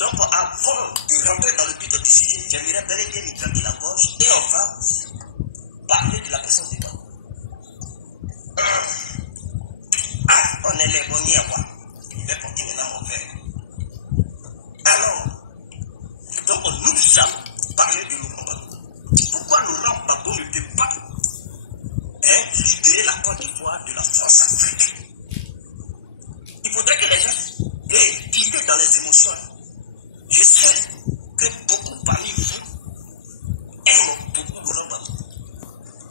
Donc, avant de rentrer dans le but de sujet, j'aimerais bel et bien m'éclater la gorge et on va parler de la question du temps. On est les bonnets à voir. Je vais porter maintenant mon verre. Alors, donc nous allons parler de Laurent Gbagbo. Pourquoi Laurent Gbagbo ne peut pas libérer la Côte d'Ivoire de la France-Afrique? Il faudrait que les gens guidés dans les émotions. Je sais que beaucoup parmi vous aiment beaucoup Laurent Gbagbo.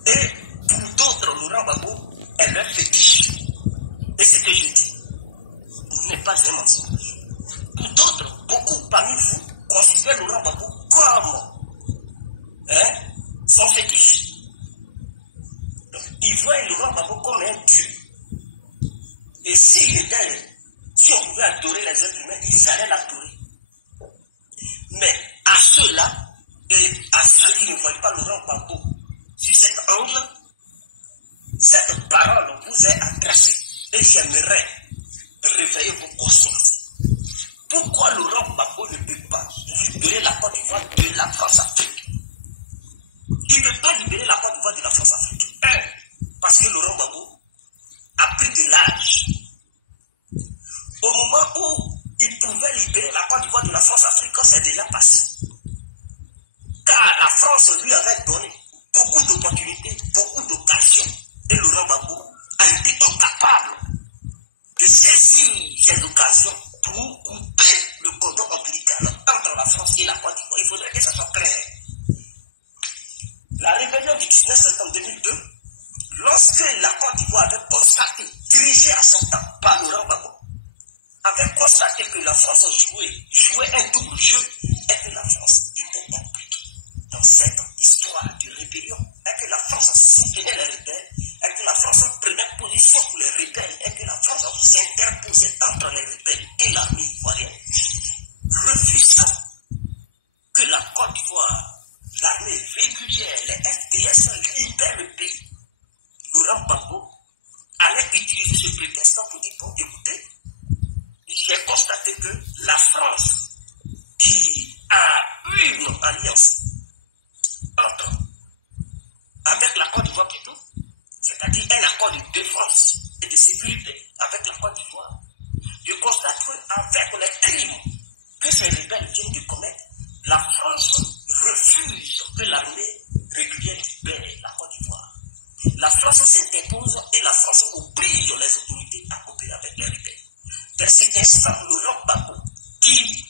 Et pour d'autres, Laurent Gbagbo est leur fétiche. Et ce que je dis n'est pas un mensonge. Pour d'autres, beaucoup parmi vous considèrent Laurent Gbagbo comme son fétiche. Donc, ils voient Laurent Gbagbo comme un dieu. Et si on pouvait adorer les êtres humains, ils allaient l'adorer. Mais à ceux-là, et à ceux qui ne voient pas Laurent Gbagbo sur cet angle, cette parole vous est adressée. Et j'aimerais réveiller vos consciences. Pourquoi Laurent Gbagbo ne peut pas libérer la Côte d'Ivoire de la France-Afrique? Il ne peut pas libérer la Côte d'Ivoire de la France-Afrique. Parce que Laurent Gbagbo a pris de l'âge. Au moment où il pouvait libérer la Côte d'Ivoire de la France-Afrique, c'est déjà passé. Car la France lui avait donné beaucoup d'opportunités, beaucoup d'occasions. Et Laurent Gbagbo a été incapable de saisir ces occasions pour couper le cordon ombilical entre la France et la Côte d'Ivoire. Il faudrait que ça soit clair. La rébellion du 19 septembre 2002, lorsque la Côte d'Ivoire avait constaté, dirigée à son temps par Laurent Gbagbo, avait constaté que la France jouait un double jeu et que la France était impliquée dans cette histoire de rébellion, et que la France soutenait les rebelles, et que la France prenait position pour les rebelles, et que la France s'interposait entre les rebelles et l'armée ivoirienne, refusant que la Côte d'Ivoire, l'armée régulière, les FDS libèrent le pays. Laurent Gbagbo allait utiliser ce prétexte pour dire, bon, écoutez, j'ai constaté que la France, qui a eu une alliance avec la Côte d'Ivoire plutôt, c'est-à-dire un accord de défense et de sécurité avec la Côte d'Ivoire, je constate qu'avec les crimes que ces rebelles viennent de commettre, la France refuse que l'armée régulière libère la Côte d'Ivoire. La France s'interpose et la France oblige les autorités à coopérer avec les rebelles. Dans cet instant, Laurent Gbagbo, qui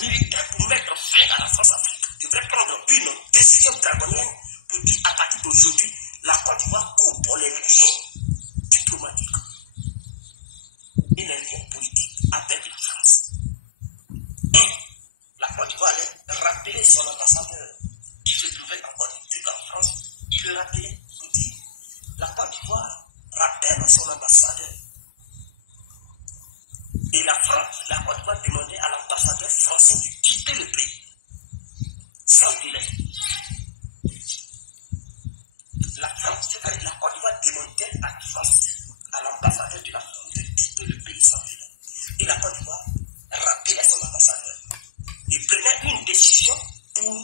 militait pour mettre fin à la France-Afrique, devrait prendre une décision draconienne pour dire à partir d'aujourd'hui, la Côte d'Ivoire coupe les liens diplomatiques et les liens politiques avec la France. Et la Côte d'Ivoire allait rappeler son ambassadeur qui se trouvait encore en France. Il le rappelait pour dire, la Côte d'Ivoire rappelle son ambassadeur. Et la Côte d'Ivoire demandait à l'ambassadeur français de quitter le pays sans délai. La Côte d'Ivoire demandait à l'ambassadeur de la France de quitter le pays sans délai. Et la Côte d'Ivoire rappelait son ambassadeur. Il prenait une décision pour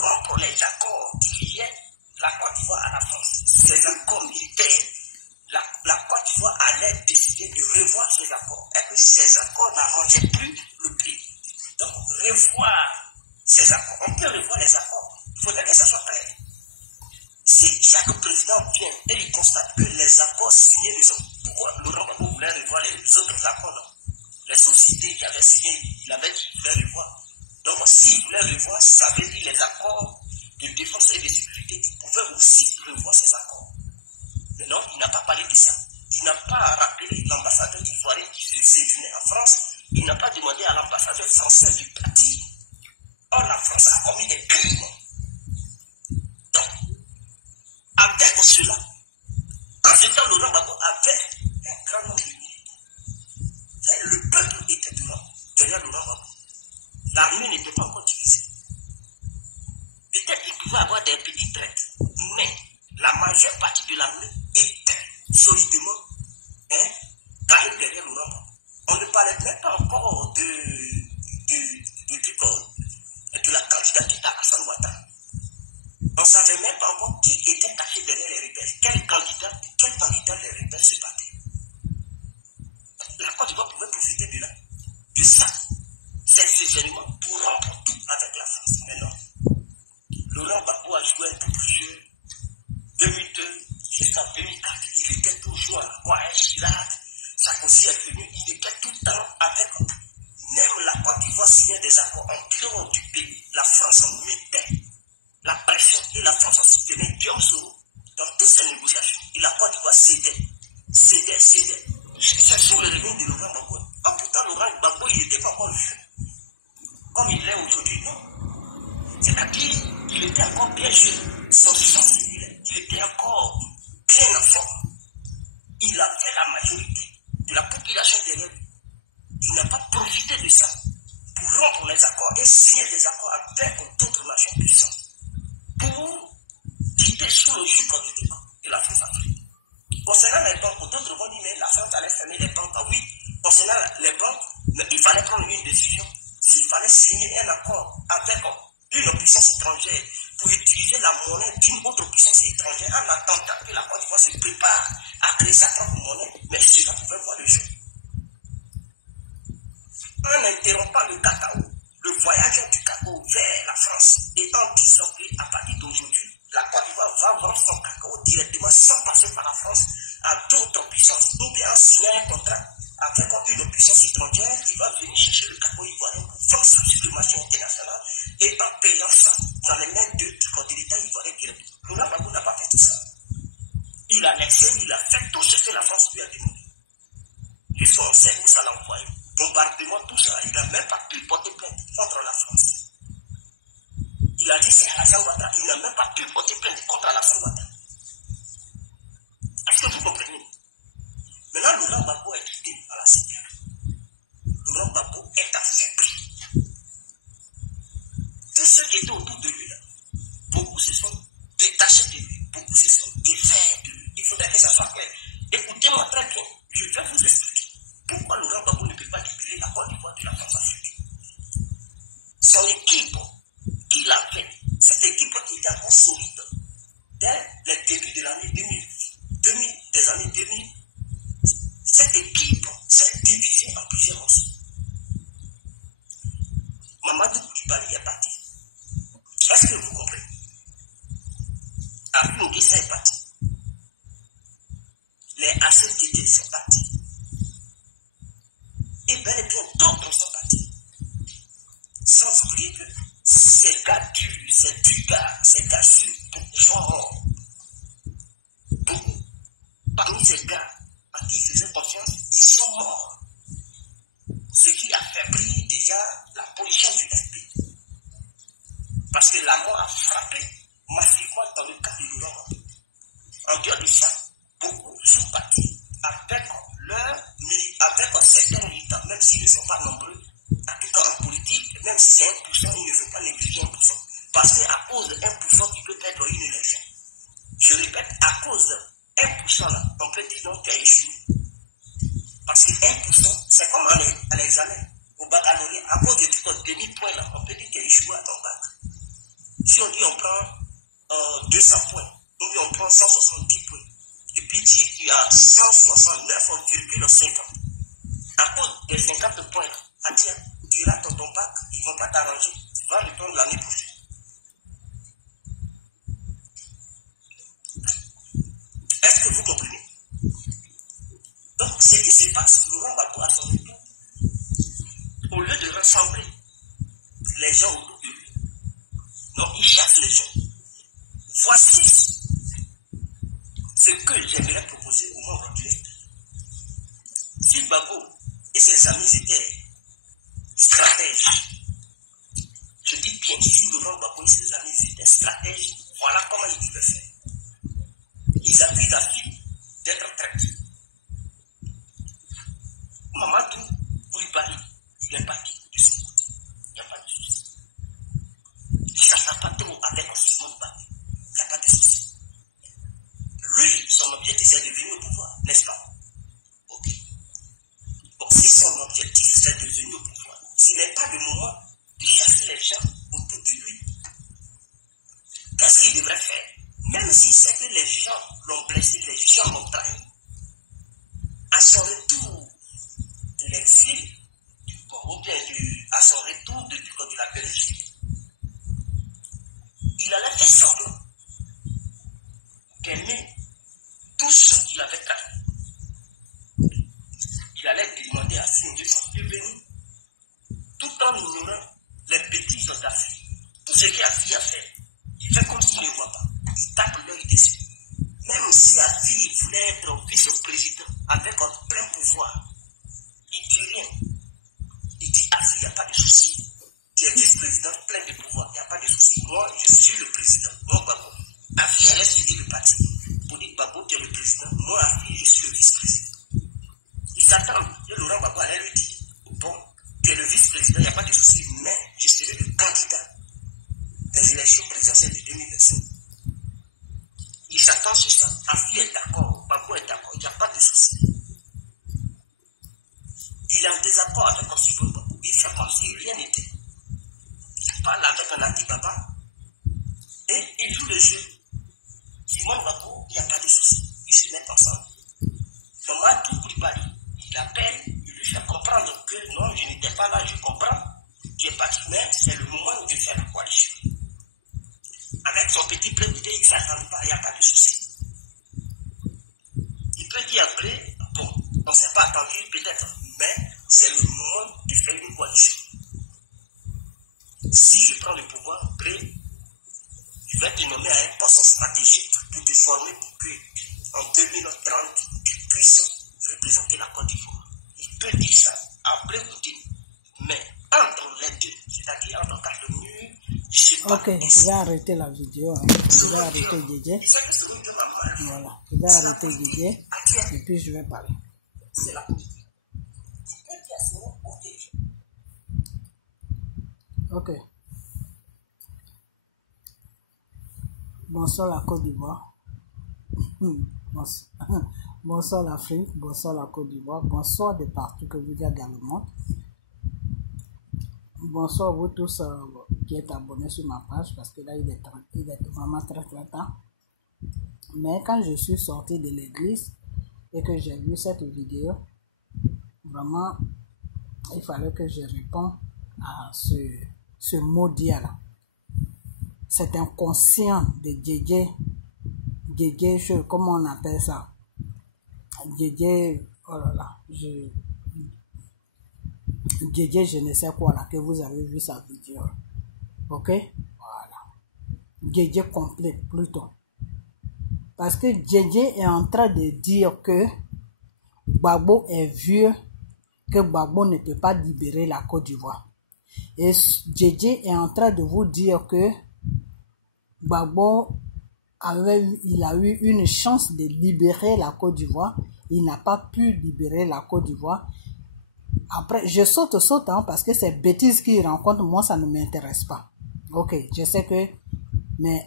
rompre les accords qui liaient la Côte d'Ivoire à la France. Ces accords militaires. La Côte d'Ivoire allait décider de revoir ces accords. Et que ces accords n'arrangeaient plus le pays. Donc, revoir ces accords. On peut revoir les accords. Il faudrait que ça soit clair. Si chaque président vient et il constate que les accords signés ne sont... Pourquoi Laurent Gbagbo voulait revoir les autres accords, non? Les sociétés qui avaient signé, il avait dit qu'il voulait revoir. Donc, s'il voulait revoir, ça veut dire les accords de défense et de sécurité. Il pouvait aussi revoir ces accords. Mais non, il n'a pas parlé de ça. Il n'a pas rappelé l'ambassadeur ivoirien qui se séjournait en France. Il n'a pas demandé à l'ambassadeur français de partir. Or, la France a commis des crimes. Donc, avec cela, en ce temps, Laurent Gbagbo avait un grand nombre de militaires. Le peuple était derrière Laurent Gbagbo. L'armée n'était pas encore divisée. Peut-être qu'il pouvait avoir des petits traits, mais la majeure partie de l'armée était solidement carrée derrière Laurent Gbagbo. On ne parlait même pas encore de d'Ivoire signait des accords en dehors du pays. La France mettait la pression et la France soutenait Guillaume Soro dans toutes ces négociations. Et la Côte d'Ivoire cédait. C'est sur le règne de Laurent Gbagbo. En pourtant, Laurent Gbagbo, il n'était pas encore vieux. Comme il l'est aujourd'hui, non. C'est-à-dire qu'il était encore bien jeune. Son sang civil, il était encore bien en forme. Il avait la majorité de la population derrière lui. Il n'a pas profité de ça pour rompre les accords et signer des accords avec d'autres nations puissantes pour quitter sous le joug de la France-Afrique. Concernant les banques, d'autres vont dire mais la France allait fermer les banques. Ah oui, concernant les banques, il fallait prendre une décision. S'il fallait signer un accord avec une puissance étrangère pour utiliser la monnaie d'une autre puissance étrangère en attendant que la Côte d'Ivoire se prépare à créer sa propre monnaie, mais cela pouvait voir le jour. En n'interrompant le cacao, le voyage du cacao vers la France et en disant qu'à partir d'aujourd'hui, la Côte d'Ivoire va vendre son cacao directement sans passer par la France à d'autres puissances. Ou bien signer un contrat avec une puissance étrangère qui va venir chercher le cacao ivoirien pour vendre ça sur le marché international et en payant ça dans les mains de l'État ivoirien direct. Laurent Gbagbo n'a pas fait tout ça. Il a annexé, il a fait tout ce que la France lui a demandé. Jusqu'à on sait où ça l'a envoyé. Bombardement, tout ça, il n'a même pas pu porter plainte contre la France. Il a dit c'est Alassane Ouattara, il n'a même pas pu porter plainte contre Alassane Ouattara. Est-ce que vous comprenez? Maintenant, Laurent Gbagbo est quitté à la CDR. Laurent Gbagbo est affaibli. Tous ceux qui étaient autour de lui, là, beaucoup se sont détachés de lui, beaucoup se sont défaits de lui. Il faudrait que ça soit clair. Écoutez-moi très bien, je vais vous expliquer pourquoi Laurent Gbagbo ne peut pas libérer la Côte d'Ivoire de la France-Afrique. Son équipe qu'il avait, cette équipe qui était encore solide dès les débuts de l'année 2000, des années 2000, cette équipe s'est divisée en plusieurs morceaux. Mamadou Koulibaly est parti. Est-ce que vous comprenez? Abdou Nguessa est parti. Les ACTT sont partis. Et bel et bien d'autres sont partis. Sans oublier que ces gars durs, ces gars sûrs, beaucoup, parmi ces gars à qui ils faisaient confiance, ils sont morts. Ce qui affaiblit déjà la position du FP. Parce que la mort a frappé massivement dans le cas de Laurent. En dehors de ça, beaucoup sont partis avec certains militants, même s'ils ne sont pas nombreux, en tout cas en politique, même si c'est 1%, il ne faut pas négliger 1%. Parce qu'à cause de 1%, tu peux perdre une élection. Je répète, à cause de 1% là, on peut dire donc tu as échoué. Parce que 1%, c'est comme à l'examen, au baccalauréat, à cause de demi-point là, on peut dire que tu as échoué à ton bac. Si on dit on prend 200 points, on dit on prend 170 points, et puis si tu as 169,50, à cause des 50 points là, ah tiens, tu rates ton bac, ils ne vont pas t'arranger, tu vas le prendre l'année prochaine. Est-ce que vous comprenez? Donc, ce qui se passe, Laurent Gbagbo à son retour, au lieu de rassembler les gens autour de lui, non, il chasse les gens. Voici ce que j'aimerais proposer aux membres du FP. Si Gbagbo et ses amis étaient stratèges, je dis bien, si Laurent Gbagbo et ses amis étaient stratèges, voilà comment ils devaient faire. Ils accusent la fille d'être traître. Mamadou Koulibaly, il est parti de son côté. Il n'y a pas de souci. Ça n'a pas trop avec Ousmane Baldé. Il n'y a pas de souci. Lui, son objectif, c'est de venir au pouvoir, n'est-ce pas? Ok. Bon, si son objectif, c'est de venir au pouvoir, ce n'est pas le moment de chasser les gens autour de lui. Qu'est-ce qu'il devrait faire? Même si c'est que les gens l'ont blessé, les gens l'ont trahi, à son retour de l'exil, ou bien à son retour de la Belgique, il allait faire semblant qu'aimer tous ceux qu'il avait trahis. Il allait demander à Saint-Dieu de venir, tout en ignorant les bêtises de Afi. Tout ce qu'Afi a fait, il fait comme s'il ne voit pas. Il tape l'œil dessus. Même si Afi voulait être vice-président avec un plein pouvoir, il ne dit rien. Il dit Afi, il n'y a pas de souci. Tu es vice-président plein de pouvoir, il n'y a pas de souci. Moi, je suis le président. Moi, Babo. Afi allait suivre le parti. Pour dire Babo, tu es le président. Moi, Afi, je suis le vice-président. Il s'attend. Et Laurent Gbagbo allait lui dire bon, tu es le vice-président, il n'y a pas de souci, mais je serai le candidat des élections présidentielles de 2025. Il s'attend sur ça. Afi est d'accord, Gbagbo est d'accord, il n'y a pas de souci. Il est en désaccord avec Ousifo Gbagbo. Il fait comme si rien n'était. Il parle avec un anti-baba et il joue le jeu. Simon Gbagbo, il n'y a pas de souci. Ils se mettent ensemble. Mamadou Koulibaly, il appelle, il lui fait comprendre que non, je n'étais pas là, je comprends. Tu es parti, mais c'est le moment de faire la coalition. Avec son petit plein d'idées, il ne s'attend pas, il n'y a pas de souci. Il peut dire après, bon, on ne s'est pas attendu peut-être, mais c'est le moment de faire une coalition. Si je prends le pouvoir, après, je vais te nommer à un poste stratégique pour te former pour que en 2030, tu puisses représenter la Côte d'Ivoire. Il peut dire ça, après continue. Mais entre les deux, c'est-à-dire entre quatre murs, je sais pas. Ok, je vais arrêter la vidéo. Hein. Je vais arrêter Djedje. Voilà, je vais arrêter Djedje. Et puis je vais parler. C'est la Ok. Bonsoir la Côte d'Ivoire. Bonsoir l'Afrique, bonsoir la Côte d'Ivoire, bonsoir de partout que vous êtes dans le monde. Bonsoir vous tous qui êtes abonnés sur ma page parce que là il est vraiment très tard. Mais quand je suis sorti de l'église et que j'ai vu cette vidéo, vraiment il fallait que je réponde à ce maudit là. C'est inconscient de Djedje. Djedje, comment on appelle ça? Djedje, oh là là, Djedje, je ne sais quoi là, que vous avez vu sa vidéo. Ok? Voilà. Djedje complet, plutôt. Parce que Djedje est en train de dire que Gbagbo est vieux, que Gbagbo ne peut pas libérer la Côte d'Ivoire. Et Djedje est en train de vous dire que Gbagbo il a eu une chance de libérer la Côte d'Ivoire. Il n'a pas pu libérer la Côte d'Ivoire. Après, je saute hein, parce que ces bêtises qu'il rencontre, moi, ça ne m'intéresse pas. Ok, je sais que... Mais,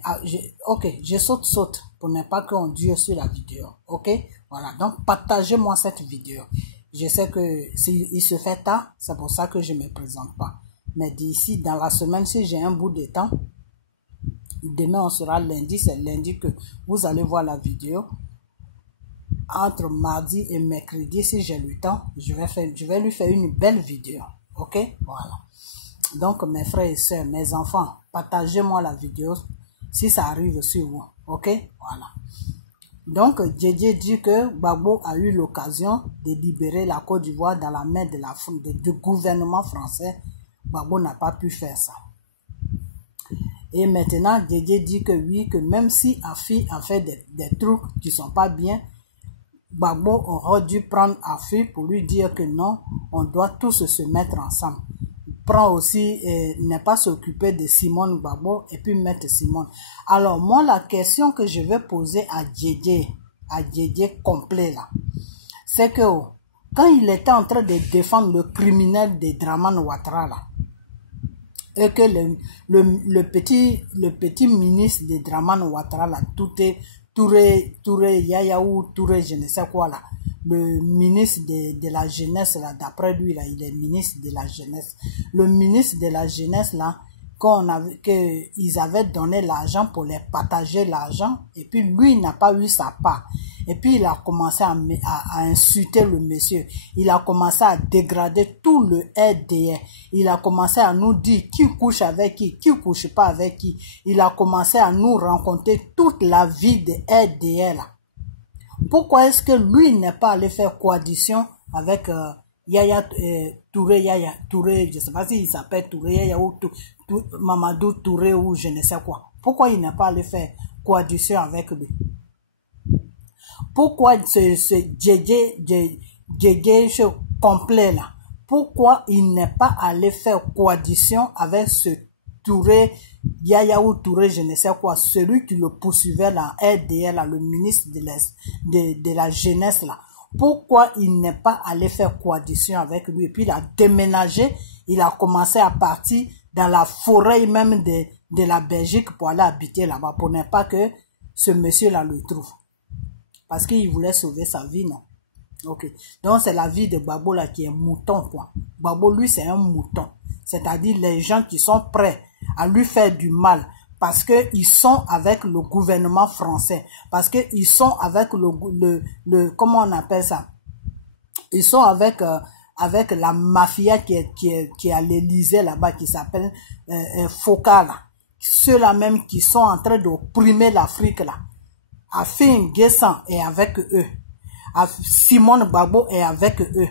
ok, je saute pour ne pas qu'on dure sur la vidéo. Ok, voilà. Donc, partagez-moi cette vidéo. Je sais que s'il se fait tard, c'est pour ça que je ne me présente pas. Mais d'ici, dans la semaine, si j'ai un bout de temps, demain on sera lundi, c'est lundi que vous allez voir la vidéo. Entre mardi et mercredi, si j'ai le temps, je vais lui faire une belle vidéo. Ok, voilà. Donc mes frères et sœurs, mes enfants, partagez-moi la vidéo si ça arrive sur vous. Ok, voilà. Donc Djedje dit que Gbagbo a eu l'occasion de libérer la Côte d'Ivoire dans la main du gouvernement français. Gbagbo n'a pas pu faire ça. Et maintenant, Djedje dit que oui, que même si Afi a fait des trucs qui sont pas bien, Gbagbo aurait dû prendre Afi pour lui dire que non, on doit tous se mettre ensemble. Prend aussi, ne pas s'occuper de Simone Gbagbo et puis mettre Simone. Alors moi, la question que je vais poser à Djedje complet là, c'est que quand il était en train de défendre le criminel de Dramane Ouattara là, et que le petit ministre de Dramane Ouattara là, Touré Yayaou, Touré je ne sais quoi là, le ministre de la jeunesse là, d'après lui là, il est ministre de la jeunesse. Le ministre de la jeunesse là, ils avaient donné l'argent pour les partager l'argent, et puis lui il n'a pas eu sa part. Et puis il a commencé à insulter le monsieur. Il a commencé à dégrader tout le RDR. Il a commencé à nous dire qui couche avec qui couche pas avec qui. Il a commencé à nous raconter toute la vie de RDR là. Pourquoi est-ce que lui n'est pas allé faire coalition avec Yaya Touré, je ne sais pas s'il s'appelle Touré Yaya ou Mamadou Touré ou je ne sais quoi. Pourquoi il n'a pas allé faire coalition avec lui? Pourquoi ce Djedje complet là? Pourquoi il n'est pas allé faire coalition avec ce Touré, Yaya ou Touré, je ne sais quoi, celui qui le poursuivait là, RDR là, le ministre de la jeunesse là? Pourquoi il n'est pas allé faire coalition avec lui? Et puis il a déménagé, il a commencé à partir dans la forêt même de la Belgique pour aller habiter là-bas, pour ne pas que ce monsieur-là le trouve. Parce qu'il voulait sauver sa vie, non? Ok. Donc c'est la vie de Gbagbo là qui est mouton, quoi. Gbagbo, lui, c'est un mouton. C'est-à-dire les gens qui sont prêts à lui faire du mal parce que ils sont avec le gouvernement français, parce que ils sont avec le comment on appelle ça? Ils sont avec la mafia qui est à l'Élysée là-bas, qui s'appelle Foka là. Ceux-là même qui sont en train d'opprimer l'Afrique là. Afin Guessan est avec eux. Simone Gbagbo est avec eux.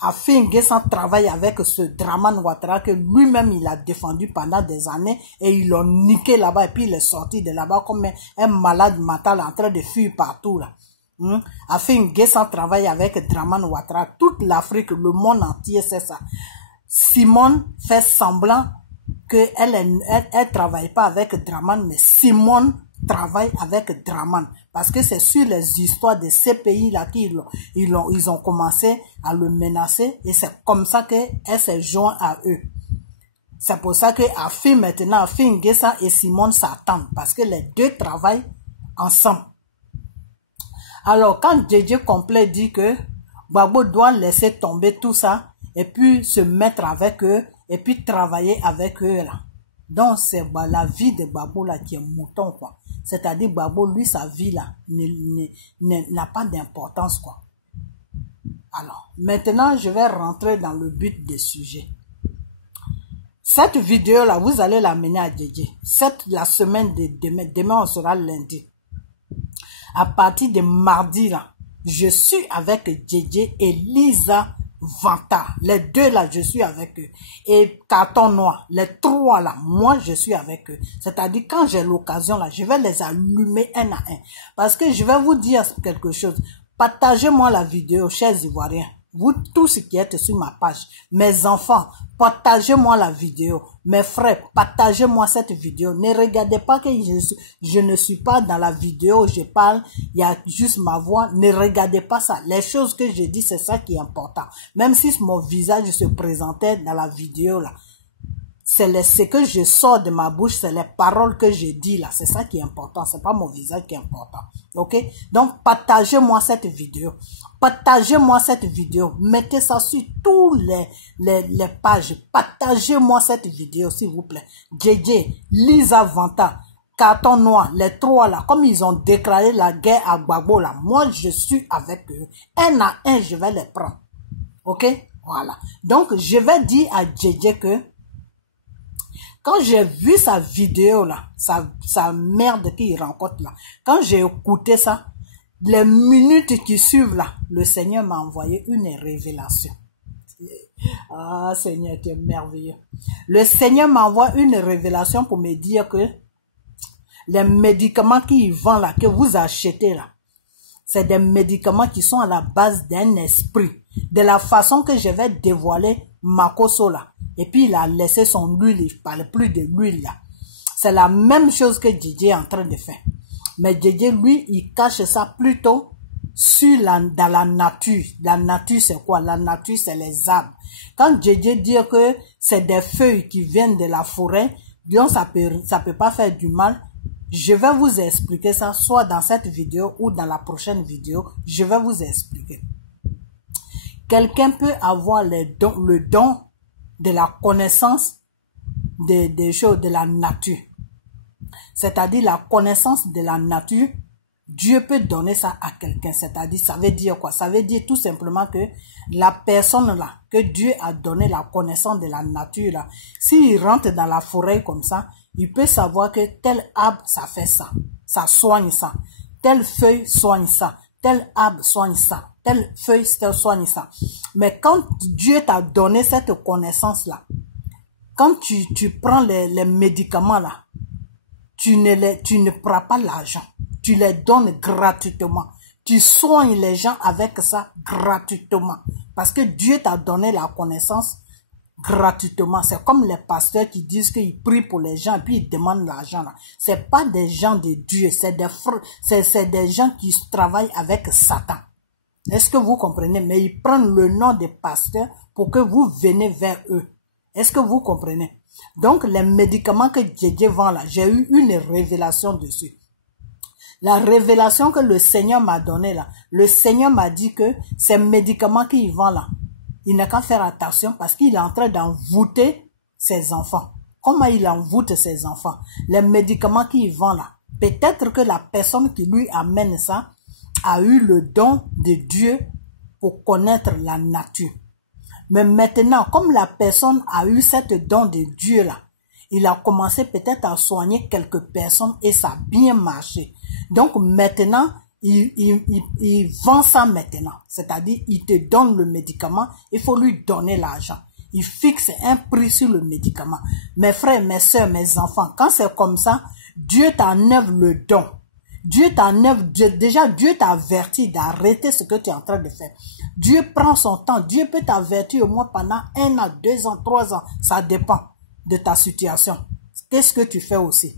Afin Guessan travaille avec ce Dramane Ouattara que lui-même il a défendu pendant des années et ils l'ont niqué là-bas et puis il est sorti de là-bas comme un malade mental en train de fuir partout là. Afin Guessan travaille avec Dramane Ouattara. Toute l'Afrique, le monde entier c'est ça. Simone fait semblant que elle travaille pas avec Dramane, mais Simone travaille avec Dramane parce que c'est sur les histoires de ces pays-là qu'ils ont commencé à le menacer et c'est comme ça qu'elle s'est jointe à eux. C'est pour ça que Afin maintenant, Afin Guessan et Simone s'attendent parce que les deux travaillent ensemble. Alors quand Djedje complet dit que Gbagbo doit laisser tomber tout ça et puis se mettre avec eux et puis travailler avec eux là. Donc c'est la vie de Gbagbo là qui est mouton quoi. C'est-à-dire Gbagbo, lui, sa vie là n'a pas d'importance quoi. Alors, maintenant, je vais rentrer dans le but des sujets. Cette vidéo là, vous allez l'amener à Djedje. La semaine de demain, on sera lundi. À partir de mardi là, je suis avec Djedje et Lisa Vanta. Les deux là, je suis avec eux. Et Carton Noir, les trois là, moi je suis avec eux. C'est-à-dire quand j'ai l'occasion là, je vais les allumer un à un. Parce que je vais vous dire quelque chose. Partagez-moi la vidéo, chers Ivoiriens. Vous tous qui êtes sur ma page, mes enfants, partagez-moi la vidéo. Mes frères, partagez-moi cette vidéo. Ne regardez pas que je ne suis pas dans la vidéo, je parle, il y a juste ma voix. Ne regardez pas ça. Les choses que je dis, c'est ça qui est important. Même si mon visage se présentait dans la vidéo là. C'est ce que je sors de ma bouche, c'est les paroles que je dis là. C'est ça qui est important. C'est pas mon visage qui est important. Ok? Donc, partagez-moi cette vidéo. Partagez-moi cette vidéo. Mettez ça sur tous les pages. Partagez-moi cette vidéo, s'il vous plaît. Djedje, Lisa Vanta, Carton Noir, les trois là, comme ils ont déclaré la guerre à Gbagbo là, moi je suis avec eux. Un à un, je vais les prendre. Ok? Voilà. Donc, je vais dire à Djedje que quand j'ai vu sa vidéo là, sa merde qu'il rencontre là, quand j'ai écouté ça, les minutes qui suivent là, le Seigneur m'a envoyé une révélation. Ah Seigneur, tu es merveilleux. Le Seigneur m'envoie une révélation pour me dire que les médicaments qu'il vend là, que vous achetez là, c'est des médicaments qui sont à la base d'un esprit. De la façon que je vais dévoiler Makosso là. Et puis il a laissé son huile, il ne parle plus de l'huile là. C'est la même chose que Djedje est en train de faire. Mais Djedje, lui, il cache ça plutôt dans la nature. La nature, c'est quoi? La nature, c'est les arbres. Quand Djedje dit que c'est des feuilles qui viennent de la forêt, donc ça peut pas faire du mal. Je vais vous expliquer ça, soit dans cette vidéo ou dans la prochaine vidéo. Je vais vous expliquer. Quelqu'un peut avoir le don de la connaissance des choses de la nature. C'est-à-dire la connaissance de la nature, Dieu peut donner ça à quelqu'un. C'est-à-dire, ça veut dire quoi? Ça veut dire tout simplement que la personne là, que Dieu a donné la connaissance de la nature là, s'il rentre dans la forêt comme ça, il peut savoir que tel arbre, ça fait ça. Ça soigne ça. Telle feuille soigne ça. tel arbre soigne ça, telle feuille soigne ça. Mais quand Dieu t'a donné cette connaissance-là, quand tu prends les médicaments là, tu ne prends pas l'argent, tu les donnes gratuitement. Tu soignes les gens avec ça gratuitement. Parce que Dieu t'a donné la connaissance gratuitement. C'est comme les pasteurs qui disent qu'ils prient pour les gens et puis ils demandent l'argent là. C'est pas des gens de Dieu, c'est des gens qui travaillent avec Satan. Est-ce que vous comprenez? Mais ils prennent le nom des pasteurs pour que vous venez vers eux. Est-ce que vous comprenez? Donc les médicaments que Dieu vend là, j'ai eu une révélation dessus. La révélation que le Seigneur m'a donnée là, le Seigneur m'a dit que ces médicaments qu'il vend là, il n'a qu'à faire attention parce qu'il est en train d'envoûter ses enfants. Comment il envoûte ses enfants? Les médicaments qu'il vend là, peut-être que la personne qui lui amène ça a eu le don de Dieu pour connaître la nature. Mais maintenant, comme la personne a eu cette don de Dieu là, il a commencé peut-être à soigner quelques personnes et ça a bien marché. Donc maintenant, il vend ça maintenant. C'est-à-dire, il te donne le médicament, il faut lui donner l'argent. Il fixe un prix sur le médicament. Mes frères, mes soeurs, mes enfants, quand c'est comme ça, Dieu t'enlève le don. Dieu t'enlève, déjà Dieu t'a averti d'arrêter ce que tu es en train de faire. Dieu prend son temps. Dieu peut t'avertir au moins pendant 1 an, 2 ans, 3 ans. Ça dépend de ta situation. Qu'est-ce que tu fais aussi?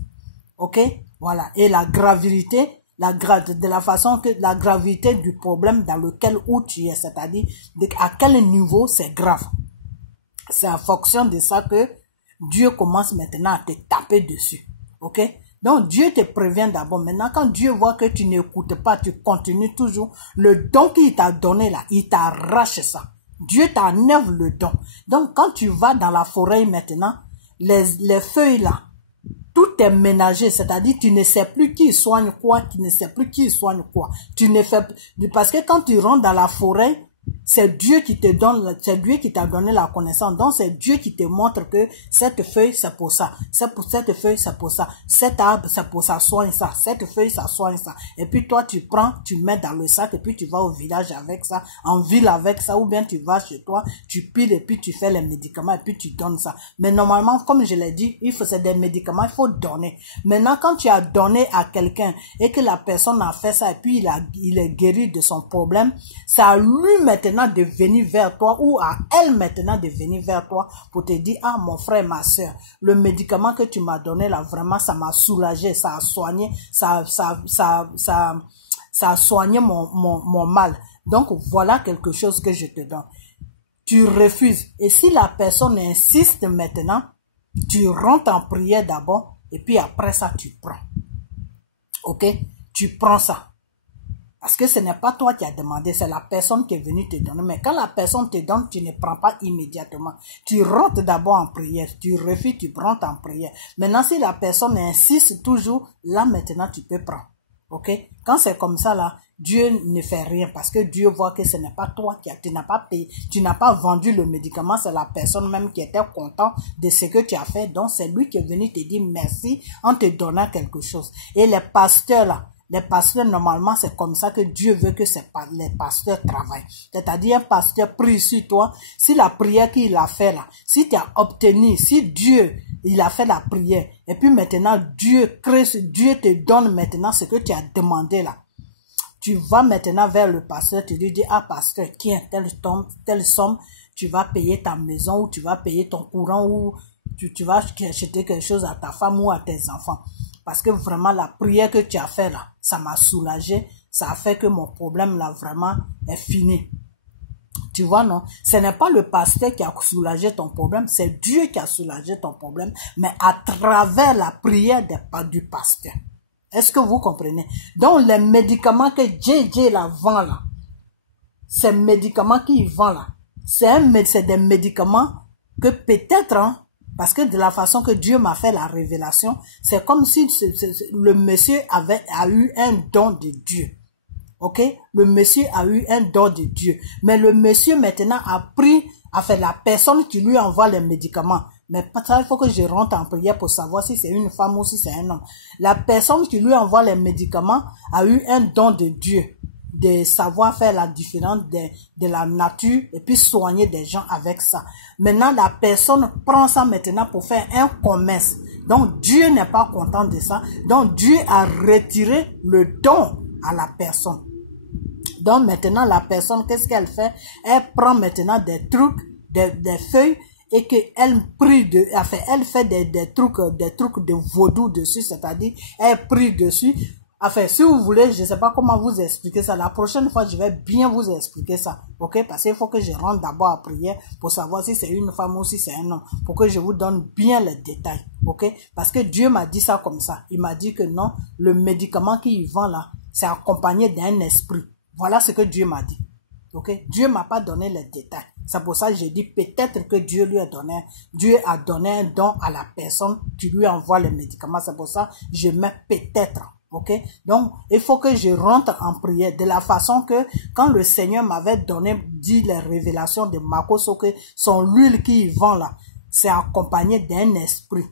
Ok? Voilà. Et la gravité, de la façon que la gravité du problème dans lequel où tu es, c'est-à-dire à quel niveau c'est grave. C'est en fonction de ça que Dieu commence maintenant à te taper dessus. Ok? Donc Dieu te prévient d'abord. Maintenant, quand Dieu voit que tu n'écoutes pas, tu continues toujours, le don qu'il t'a donné là, il t'arrache ça. Dieu t'enlève le don. Donc quand tu vas dans la forêt maintenant, les feuilles là, tout est ménagé, c'est-à-dire tu ne sais plus qui soigne quoi, tu ne sais plus qui soigne quoi. Tu ne fais parce que quand tu rentres dans la forêt, c'est Dieu qui te donne, c'est Dieu qui t'a donné la connaissance. Donc c'est Dieu qui te montre que cette feuille c'est pour ça, cette feuille c'est pour ça, cet arbre c'est pour ça soigne ça, cette feuille ça soigne ça. Et puis toi tu prends, tu mets dans le sac et puis tu vas au village avec ça, en ville avec ça, ou bien tu vas chez toi, tu piles et puis tu fais les médicaments et puis tu donnes ça. Mais normalement, comme je l'ai dit, c'est des médicaments, il faut donner. Maintenant quand tu as donné à quelqu'un et que la personne a fait ça et puis il est guéri de son problème, ça a lui maintenant de venir vers toi ou à elle maintenant de venir vers toi pour te dire, ah mon frère, ma soeur, le médicament que tu m'as donné là, vraiment ça m'a soulagé, ça a soigné, ça a soigné mon mal. Donc voilà quelque chose que je te donne. Tu refuses. Et si la personne insiste maintenant, tu rentres en prière d'abord et puis après ça tu prends. Ok? Tu prends ça. Parce que ce n'est pas toi qui as demandé, c'est la personne qui est venue te donner. Mais quand la personne te donne, tu ne prends pas immédiatement. Tu rentres d'abord en prière. Tu refuses, tu rentres en prière. Maintenant, si la personne insiste toujours, là maintenant tu peux prendre. Ok? Quand c'est comme ça là, Dieu ne fait rien parce que Dieu voit que ce n'est pas toi tu n'as pas payé, tu n'as pas vendu le médicament, c'est la personne même qui était content de ce que tu as fait. Donc c'est lui qui est venu te dire merci en te donnant quelque chose. Et les pasteurs là, les pasteurs, normalement, c'est comme ça que Dieu veut que les pasteurs travaillent. C'est-à-dire, un pasteur prie sur toi. Si la prière qu'il a fait là, si tu as obtenu, si Dieu, il a fait la prière, et puis maintenant, Dieu te donne maintenant ce que tu as demandé là. Tu vas maintenant vers le pasteur, tu lui dis, ah pasteur, tiens, telle somme, tu vas payer ta maison, ou tu vas payer ton courant, ou tu vas acheter quelque chose à ta femme ou à tes enfants. Parce que vraiment, la prière que tu as fait là, ça m'a soulagé. Ça a fait que mon problème là, vraiment, est fini. Tu vois, non? Ce n'est pas le pasteur qui a soulagé ton problème, c'est Dieu qui a soulagé ton problème, mais à travers la prière du pasteur. Est-ce que vous comprenez? Donc, les médicaments que JJ la vend là, ces médicaments qu'il vend là, c'est des médicaments que peut-être, hein, parce que de la façon que Dieu m'a fait la révélation, c'est comme si le monsieur a eu un don de Dieu. Ok? Le monsieur a eu un don de Dieu. Mais le monsieur maintenant a fait la personne qui lui envoie les médicaments. Mais ça, il faut que je rentre en prière pour savoir si c'est une femme ou si c'est un homme. La personne qui lui envoie les médicaments a eu un don de Dieu. de savoir faire la différence de la nature et puis soigner des gens avec ça. Maintenant, la personne prend ça maintenant pour faire un commerce. Donc, Dieu n'est pas content de ça. Donc, Dieu a retiré le don à la personne. Donc, maintenant, la personne, qu'est-ce qu'elle fait? Elle prend maintenant des trucs, des feuilles, et qu'elle prie elle fait des trucs de vaudou dessus, c'est-à-dire, elle prie dessus. Enfin, si vous voulez, je sais pas comment vous expliquer ça. La prochaine fois, je vais bien vous expliquer ça. Ok? Parce qu'il faut que je rentre d'abord à prière pour savoir si c'est une femme ou si c'est un homme. Pour que je vous donne bien les détails. Ok? Parce que Dieu m'a dit ça comme ça. Il m'a dit que non, le médicament qu'il vend là, c'est accompagné d'un esprit. Voilà ce que Dieu m'a dit. Ok? Dieu m'a pas donné les détails. C'est pour ça que j'ai dit peut-être que Dieu a donné un don à la personne qui lui envoie les médicaments. C'est pour ça que je mets peut-être. Ok? Donc, il faut que je rentre en prière de la façon que quand le Seigneur m'avait dit les révélations de Makoso, que son huile qu'il vend là, c'est accompagné d'un esprit.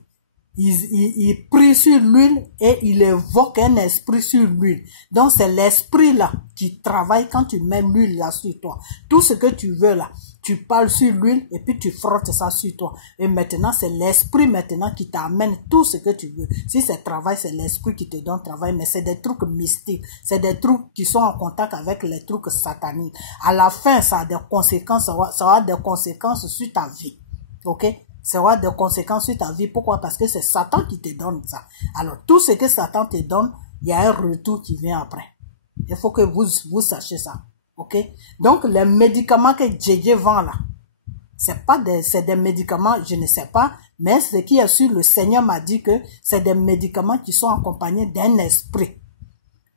Il prie sur l'huile et il évoque un esprit sur l'huile. Donc, c'est l'esprit là qui travaille quand tu mets l'huile là sur toi. Tout ce que tu veux là, tu parles sur l'huile et puis tu frottes ça sur toi. Et maintenant, c'est l'esprit maintenant qui t'amène tout ce que tu veux. Si c'est travail, c'est l'esprit qui te donne travail, mais c'est des trucs mystiques. C'est des trucs qui sont en contact avec les trucs sataniques. À la fin, ça a des conséquences, ça aura des conséquences sur ta vie. Ok? Ça aura des conséquences sur ta vie. Pourquoi? Parce que c'est Satan qui te donne ça. Alors, tout ce que Satan te donne, il y a un retour qui vient après. Il faut que vous sachiez ça. Ok? Donc, les médicaments que JJ vend là, c'est des médicaments, je ne sais pas, mais ce qui est sûr, le Seigneur m'a dit que c'est des médicaments qui sont accompagnés d'un esprit.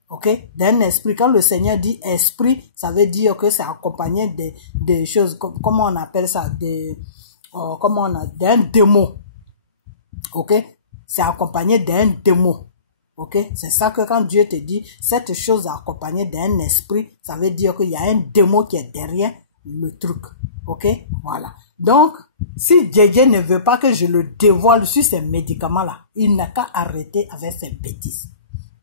Ok? D'un esprit. Quand le Seigneur dit esprit, ça veut dire que c'est accompagné de choses, comment on appelle ça? D'un démon. Ok? C'est accompagné d'un démon. Ok? C'est ça que quand Dieu te dit, cette chose accompagnée d'un esprit, ça veut dire qu'il y a un démon qui est derrière le truc. Ok? Voilà. Donc, si Dieu ne veut pas que je le dévoile sur ces médicaments-là, il n'a qu'à arrêter avec ces bêtises.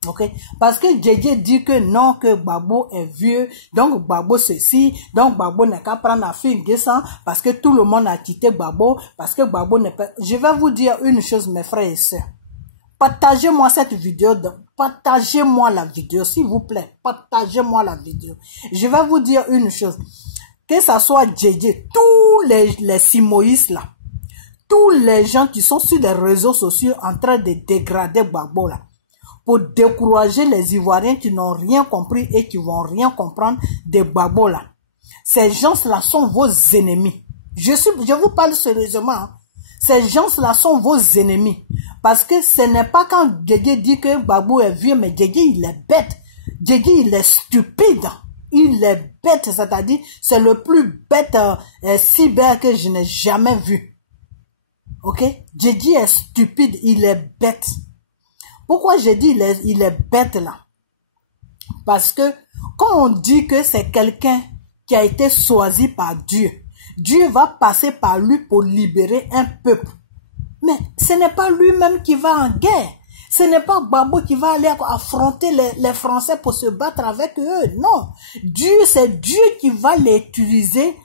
Ok? Parce que Djedje dit que non, que Gbagbo est vieux, donc Gbagbo ceci, donc Gbagbo n'a qu'à prendre la fille ça, parce que tout le monde a quitté Gbagbo, parce que Gbagbo n'est pas... Je vais vous dire une chose, mes frères et sœurs. Partagez-moi cette vidéo, partagez-moi la vidéo, s'il vous plaît, partagez-moi la vidéo. Je vais vous dire une chose, que ça soit Djedje, tous les simoïstes là, tous les gens qui sont sur les réseaux sociaux en train de dégrader Gbagbo là, pour décourager les Ivoiriens qui n'ont rien compris et qui vont rien comprendre de Gbagbo là. Ces gens-là sont vos ennemis. Je vous parle sérieusement. Hein. Ces gens-là sont vos ennemis. Parce que ce n'est pas quand Djedje dit que Gbagbo est vieux, mais Djedje il est bête. Djedje il est stupide. Il est bête, c'est-à-dire c'est le plus bête cyber que je n'ai jamais vu. Ok? Djedje est stupide, il est bête. Pourquoi j'ai dit il est bête là? Parce que quand on dit que c'est quelqu'un qui a été choisi par Dieu, Dieu va passer par lui pour libérer un peuple. Mais ce n'est pas lui-même qui va en guerre. Ce n'est pas Gbagbo qui va aller affronter les Français pour se battre avec eux. Non. C'est Dieu qui va les utiliser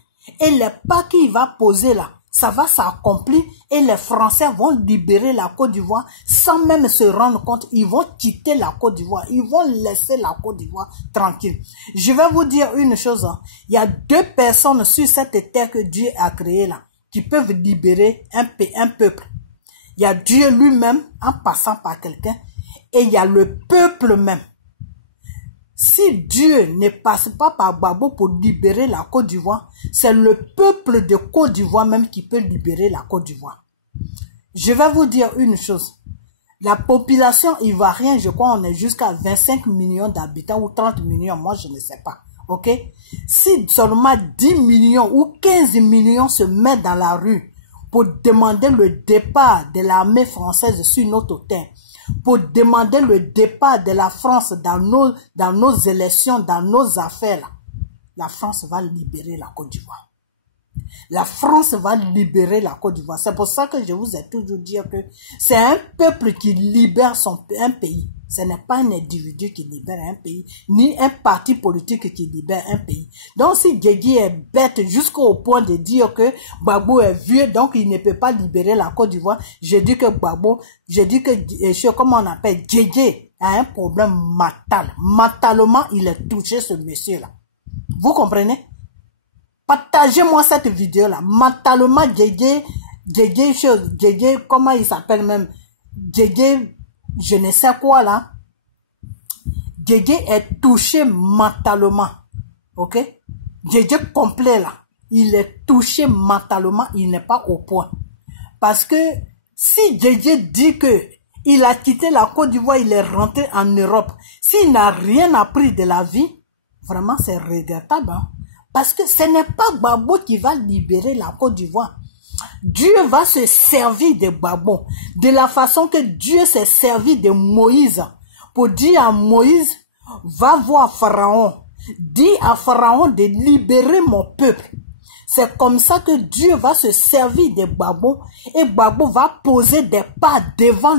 et les pas qu'il va poser là. Ça va s'accomplir et les Français vont libérer la Côte d'Ivoire sans même se rendre compte. Ils vont quitter la Côte d'Ivoire. Ils vont laisser la Côte d'Ivoire tranquille. Je vais vous dire une chose. Hein. Il y a 2 personnes sur cette terre que Dieu a créée là qui peuvent libérer un peuple. Il y a Dieu lui-même en passant par quelqu'un et il y a le peuple même. Si Dieu ne passe pas par Gbagbo pour libérer la Côte d'Ivoire, c'est le peuple de Côte d'Ivoire même qui peut libérer la Côte d'Ivoire. Je vais vous dire une chose. La population ivoirienne, je crois, on est jusqu'à 25 millions d'habitants ou 30 millions, moi je ne sais pas. Ok? Si seulement 10 millions ou 15 millions se mettent dans la rue pour demander le départ de l'armée française sur notre terre, pour demander le départ de la France dans nos élections, dans nos affaires, là, la France va libérer la Côte d'Ivoire. La France va libérer la Côte d'Ivoire. C'est pour ça que je vous ai toujours dit que c'est un peuple qui libère un pays. Ce n'est pas un individu qui libère un pays, ni un parti politique qui libère un pays. Donc si Djedje est bête jusqu'au point de dire que Gbagbo est vieux, donc il ne peut pas libérer la Côte d'Ivoire, je dis que comment on appelle, Djedje a un problème mental. Mentalement, il est touché, ce monsieur-là. Vous comprenez? Partagez-moi cette vidéo-là. Mentalement, Djedje, comment il s'appelle même? Djedje, je ne sais quoi là. Djedje est touché mentalement. Ok? Djedje complet là. Il est touché mentalement. Il n'est pas au point. Parce que si Djedje dit que il a quitté la Côte d'Ivoire, il est rentré en Europe. S'il n'a rien appris de la vie, vraiment c'est regrettable. Hein? Parce que ce n'est pas Gbagbo qui va libérer la Côte d'Ivoire. Dieu va se servir de Gbagbo, de la façon que Dieu s'est servi de Moïse, pour dire à Moïse, va voir Pharaon, dis à Pharaon de libérer mon peuple. C'est comme ça que Dieu va se servir de Gbagbo, et Gbagbo va poser des pas devant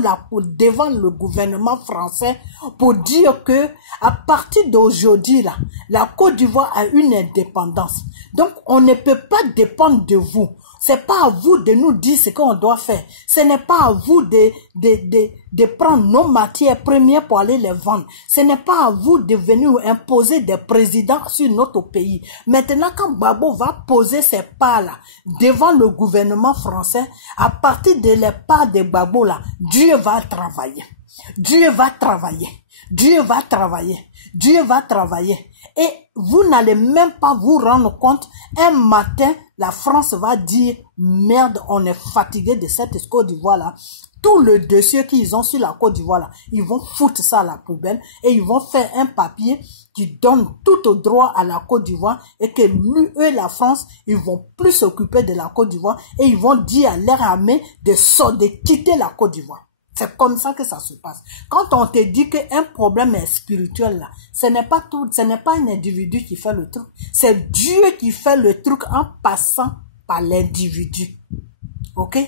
le gouvernement français pour dire que à partir d'aujourd'hui là, la Côte d'Ivoire a une indépendance. Donc on ne peut pas dépendre de vous. C'est pas à vous de nous dire ce qu'on doit faire. Ce n'est pas à vous de prendre nos matières premières pour aller les vendre. Ce n'est pas à vous de venir imposer des présidents sur notre pays. Maintenant, quand Gbagbo va poser ses pas là, devant le gouvernement français, à partir de les pas de Gbagbo là, Dieu va travailler. Dieu va travailler. Dieu va travailler. Dieu va travailler. Et vous n'allez même pas vous rendre compte, un matin, la France va dire, merde, on est fatigué de cette Côte d'Ivoire là. Tout le dossier qu'ils ont sur la Côte d'Ivoire là, ils vont foutre ça à la poubelle et ils vont faire un papier qui donne tout au droit à la Côte d'Ivoire et que eux, la France, ils vont plus s'occuper de la Côte d'Ivoire et ils vont dire à leur armée de quitter la Côte d'Ivoire. C'est comme ça que ça se passe. Quand on te dit qu'un problème est spirituel là, ce n'est pas un individu qui fait le truc. C'est Dieu qui fait le truc en passant par l'individu. Ok?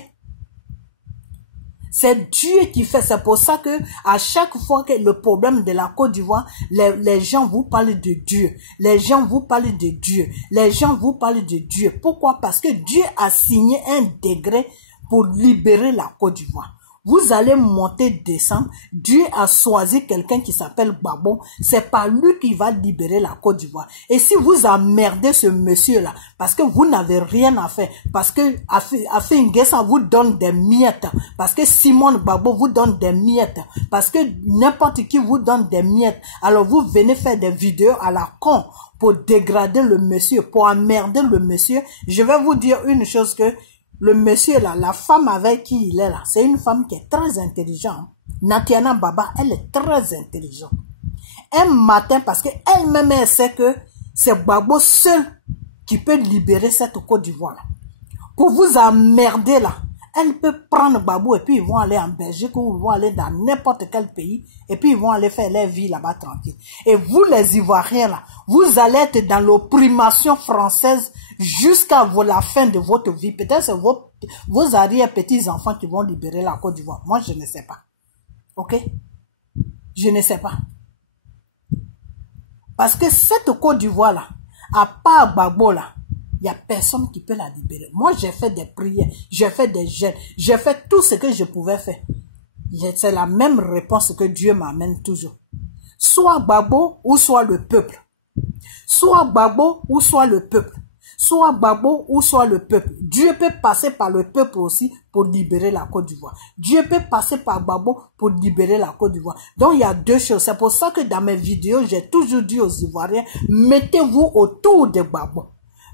C'est Dieu qui fait. C'est pour ça que à chaque fois que le problème de la Côte d'Ivoire, les gens vous parlent de Dieu. Les gens vous parlent de Dieu. Les gens vous parlent de Dieu. Pourquoi? Parce que Dieu a signé un décret pour libérer la Côte d'Ivoire. Vous allez monter, descendre. Dieu a choisi quelqu'un qui s'appelle Gbagbo. C'est pas lui qui va libérer la Côte d'Ivoire. Et si vous emmerdez ce monsieur-là, parce que vous n'avez rien à faire, parce que Affi N'Guessan vous donne des miettes, parce que Simon Gbagbo vous donne des miettes, parce que n'importe qui vous donne des miettes, alors vous venez faire des vidéos à la con pour dégrader le monsieur, pour emmerder le monsieur. Je vais vous dire une chose que le monsieur là, la femme avec qui il est là, c'est une femme qui est très intelligente. Natiana Baba, elle est très intelligente. Un matin, parce qu'elle-même, elle sait que c'est Gbagbo seul qui peut libérer cette Côte d'Ivoire là. Pour vous emmerder là, elle peut prendre Gbagbo et puis ils vont aller en Belgique ou ils vont aller dans n'importe quel pays et puis ils vont aller faire leur vie là-bas tranquille. Et vous les Ivoiriens là, vous allez être dans l'opprimation française jusqu'à la fin de votre vie. Peut-être c'est vos arrière-petits-enfants qui vont libérer la Côte d'Ivoire. Moi, je ne sais pas. Ok? Je ne sais pas. Parce que cette Côte d'Ivoire là, à part Gbagbo là, il n'y a personne qui peut la libérer. Moi, j'ai fait des prières, j'ai fait des jeûnes, j'ai fait tout ce que je pouvais faire. C'est la même réponse que Dieu m'amène toujours. Soit Gbagbo ou soit le peuple. Soit Gbagbo ou soit le peuple. Soit Gbagbo ou soit le peuple. Dieu peut passer par le peuple aussi pour libérer la Côte d'Ivoire. Dieu peut passer par Gbagbo pour libérer la Côte d'Ivoire. Donc il y a deux choses. C'est pour ça que dans mes vidéos, j'ai toujours dit aux Ivoiriens, mettez-vous autour de Gbagbo.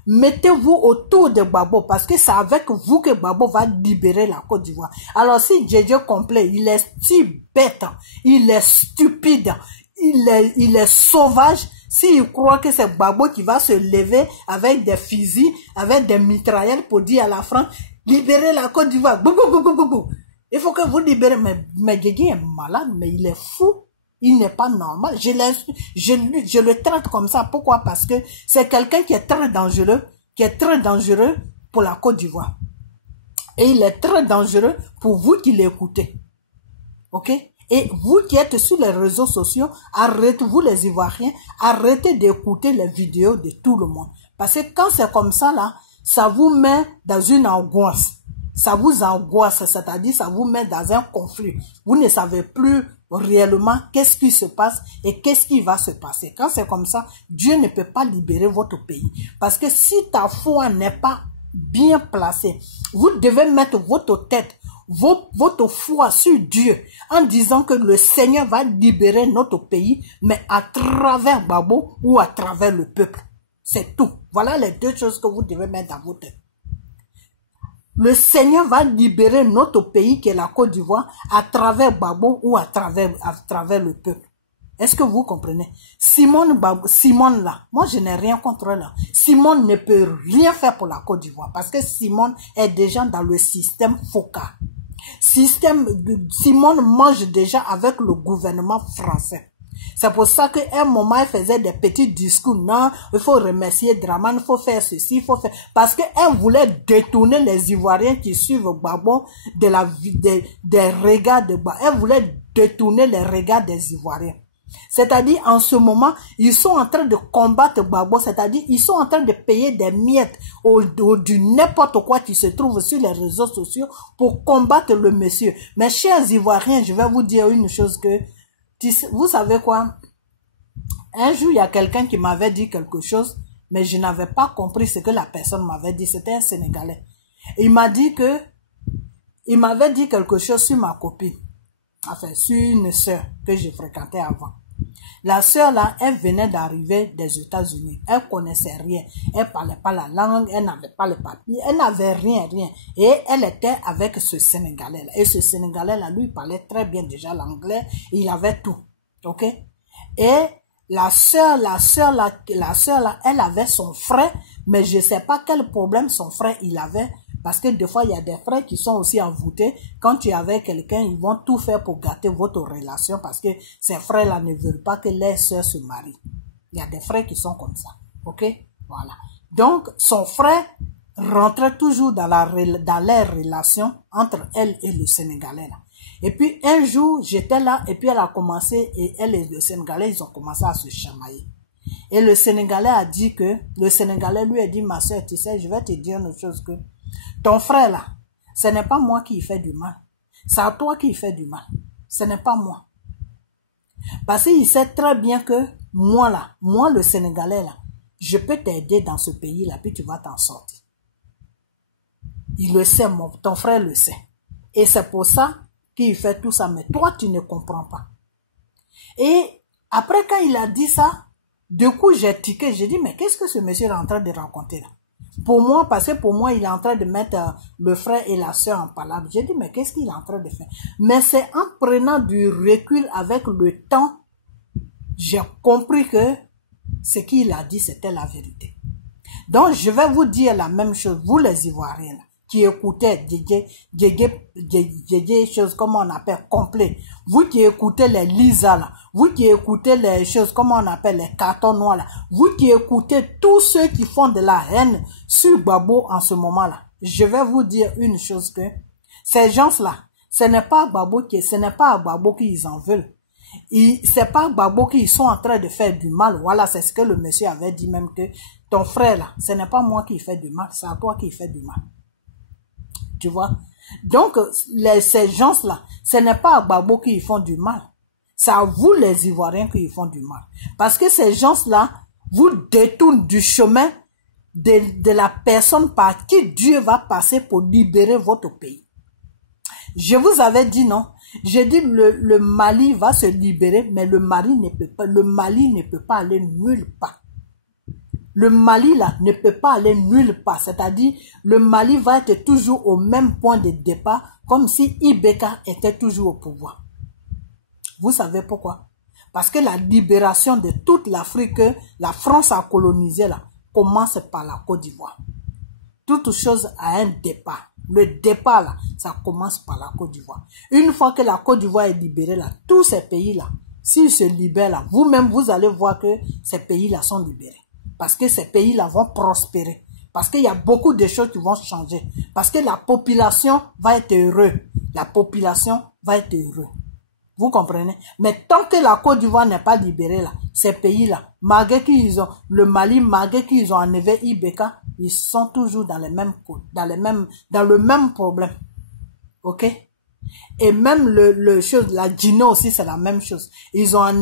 Mettez-vous autour de Gbagbo parce que c'est avec vous que Gbagbo va libérer la Côte d'Ivoire. Alors si Djedje complet, il est si bête, il est stupide, il est sauvage. S'il croit que c'est Gbagbo qui va se lever avec des fusils, avec des mitraillettes pour dire à la France, libérez la Côte d'Ivoire. Il faut que vous libérez. Mais Djedje est malade, mais il est fou. Il n'est pas normal. Je le traite comme ça. Pourquoi? Parce que c'est quelqu'un qui est très dangereux pour la Côte d'Ivoire. Et il est très dangereux pour vous qui l'écoutez. Ok? Et vous qui êtes sur les réseaux sociaux, arrêtez, vous les Ivoiriens, arrêtez d'écouter les vidéos de tout le monde. Parce que quand c'est comme ça là, ça vous met dans une angoisse. Ça vous angoisse, c'est-à-dire ça vous met dans un conflit. Vous ne savez plus réellement qu'est-ce qui se passe et qu'est-ce qui va se passer. Quand c'est comme ça, Dieu ne peut pas libérer votre pays. Parce que si ta foi n'est pas bien placée, vous devez mettre votre tête, votre foi sur Dieu en disant que le Seigneur va libérer notre pays, mais à travers Babo ou à travers le peuple. C'est tout. Voilà les deux choses que vous devez mettre dans votre tête. Le Seigneur va libérer notre pays qui est la Côte d'Ivoire à travers Babo ou à travers le peuple. Est-ce que vous comprenez? Simone là, moi je n'ai rien contre elle. Simone ne peut rien faire pour la Côte d'Ivoire parce que Simone est déjà dans le système FOCA. Simone mange déjà avec le gouvernement français. C'est pour ça qu'à un moment, elle faisait des petits discours. Non, il faut remercier Draman, il faut faire ceci, il faut faire... Parce qu'elle voulait détourner les Ivoiriens qui suivent Gbagbo des regards de Gbagbo. Elle voulait détourner les regards des Ivoiriens. C'est-à-dire, en ce moment, ils sont en train de combattre Gbagbo, c'est-à-dire, ils sont en train de payer des miettes du n'importe quoi qui se trouve sur les réseaux sociaux pour combattre le monsieur. Mes chers Ivoiriens, je vais vous dire une chose que, vous savez quoi? Un jour, il y a quelqu'un qui m'avait dit quelque chose, mais je n'avais pas compris ce que la personne m'avait dit. C'était un Sénégalais. Il m'avait dit quelque chose sur ma copine. Enfin, sur une sœur que je fréquentais avant. La sœur là, elle venait d'arriver des États-Unis. Elle connaissait rien. Elle parlait pas la langue, elle n'avait pas le papier, elle n'avait rien. Et elle était avec ce Sénégalais là. Et ce Sénégalais là, lui, il parlait très bien déjà l'anglais. Il avait tout. Ok? Et la sœur là, elle avait son frère, mais je sais pas quel problème son frère il avait. Parce que des fois, il y a des frères qui sont aussi envoûtés. Quand tu es avec quelqu'un, ils vont tout faire pour gâter votre relation parce que ces frères-là ne veulent pas que les sœurs se marient. Il y a des frères qui sont comme ça. Ok? Voilà. Donc, son frère rentrait toujours dans les relations entre elle et le Sénégalais là. Et puis, un jour, j'étais là et puis elle a commencé, et elle et le Sénégalais, ils ont commencé à se chamailler. Et le Sénégalais lui a dit, ma soeur, tu sais, je vais te dire une chose que ton frère là, ce n'est pas moi qui fait du mal. C'est à toi qui fait du mal. Ce n'est pas moi. Parce qu'il sait très bien que moi le Sénégalais là, je peux t'aider dans ce pays là, puis tu vas t'en sortir. Il le sait, ton frère le sait. Et c'est pour ça qu'il fait tout ça. Mais toi, tu ne comprends pas. Et après, quand il a dit ça, du coup, j'ai tiqué. J'ai dit, mais qu'est-ce que ce monsieur est en train de raconter là? Pour moi, parce que pour moi, il est en train de mettre le frère et la sœur en palabre. J'ai dit, mais qu'est-ce qu'il est en train de faire? Mais c'est en prenant du recul avec le temps, j'ai compris que ce qu'il a dit, c'était la vérité. Donc, je vais vous dire la même chose, vous les Ivoiriens, qui écoutez des choses, comme on appelle, complet. Vous qui écoutez les Lisa, là. Vous qui écoutez les choses, comme on appelle, les cartons noirs, là. Vous qui écoutez tous ceux qui font de la haine sur Gbagbo en ce moment-là. Je vais vous dire une chose que, ces gens-là, ce n'est pas à Gbagbo qu'ils en veulent. C'est pas Gbagbo qu'ils sont en train de faire du mal. Voilà, c'est ce que le monsieur avait dit même que, ton frère là, ce n'est pas moi qui fais du mal, c'est à toi qui fais du mal. Tu vois? Donc, ces gens-là, ce n'est pas à Gbagbo qui font du mal. C'est à vous, les Ivoiriens, qui font du mal. Parce que ces gens-là vous détournent du chemin de la personne par qui Dieu va passer pour libérer votre pays. Je vous avais dit non. J'ai dit le Mali va se libérer, mais le Mali ne peut pas aller nulle part. Le Mali là ne peut pas aller nulle part, c'est-à-dire le Mali va être toujours au même point de départ, comme si Ibeka était toujours au pouvoir. Vous savez pourquoi? Parce que la libération de toute l'Afrique que la France a colonisée là, commence par la Côte d'Ivoire. Toute chose a un départ. Le départ là, ça commence par la Côte d'Ivoire. Une fois que la Côte d'Ivoire est libérée là, tous ces pays là, s'ils se libèrent là, vous-même vous allez voir que ces pays là sont libérés. Parce que ces pays-là vont prospérer. Parce qu'il y a beaucoup de choses qui vont changer. Parce que la population va être heureuse. La population va être heureuse. Vous comprenez? Mais tant que la Côte d'Ivoire n'est pas libérée, là, ces pays-là, malgré qu'ils ont, le Mali, malgré qu'ils ont enlevé Ibeka, ils sont toujours dans les mêmes côtes, dans le même problème. Ok? Et même la Guinée aussi, c'est la même chose. Ils ont enlevé